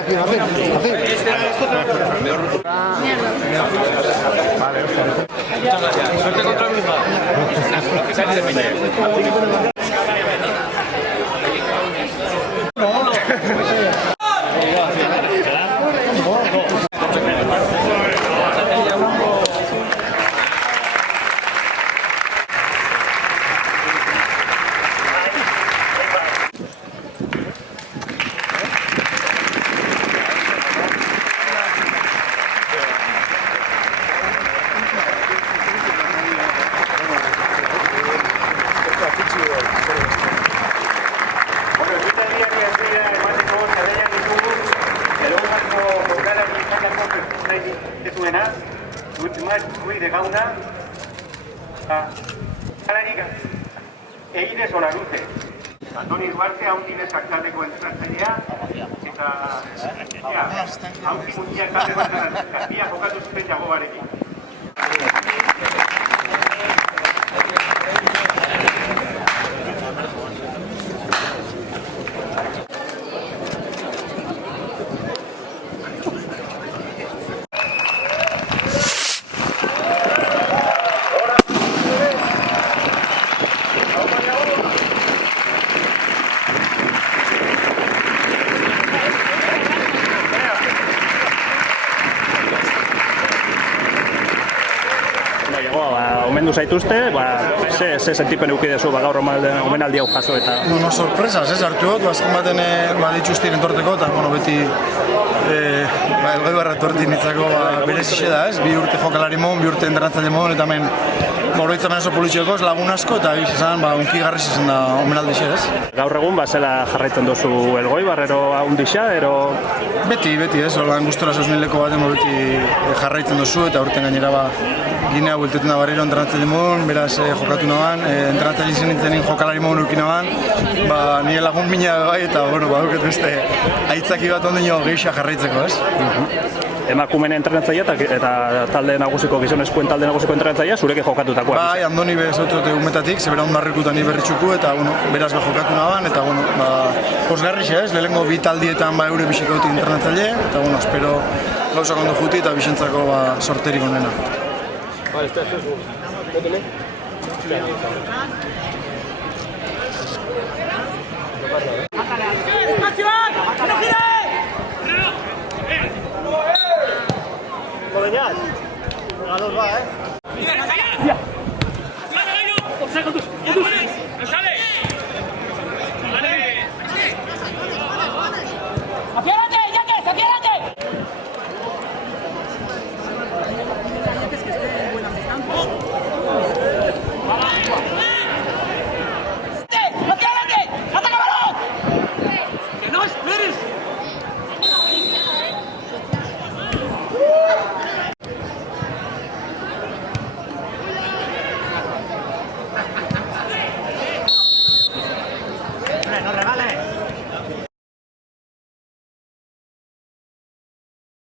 aquí, así. Vale, muchas gracias. Suerte contra el mismo. de gauna alarik egin ez ona dute. Antoni Duarte haundinez aktateko entratzailea eta haundi mundiak kate bat erantzika. Bia jokatu zuten Jagobarekin. Omendu zaituzte, ze sentipen eduki dezu gaur omenaldi hau jaso eta... Bueno, sorpresas, hartu dut, azken baten dituztien entorteko, eta beti Elgoi barra etorti nitzako berezixe da, bi urte jokalari mon, bi urte entrenatzaile mon, eta hemen oroitzamen oso politxekoz, lagun asko, eta egiz esan, unki garriz izan da omenaldixe, ez? Gaur egun, zela jarraitzen duzu Elgoi barrero haundixa, ero... Beti, ez, holan gustora sosnileko baten beti jarraitzen duzu, eta urten gainera Ginea bueltetzen da barriro entrenatzaile mon, beraz jokatu naban, entrenatzaile izan nintzen jokalari mon urki naban, nire lagun mina bai, eta baduket beste aitzaki bat ondino gehiago jarraitzeko, ez? Emakumeen entrenatzailea eta talde nagusiko, gizonezkoen talde nagusiko entrenatzailea, zureke jokatutakoa? Bai, Andoni bezautote umetatik, zebera ondarrikutan iberritxuku, eta beraz jokatu naban, eta posgarrixe ez, lehenko bi taldietan eure bisikautik entrenatzaile, eta espero gauzak ondo juti eta bisentzako sorterik onena. Vale, está eso.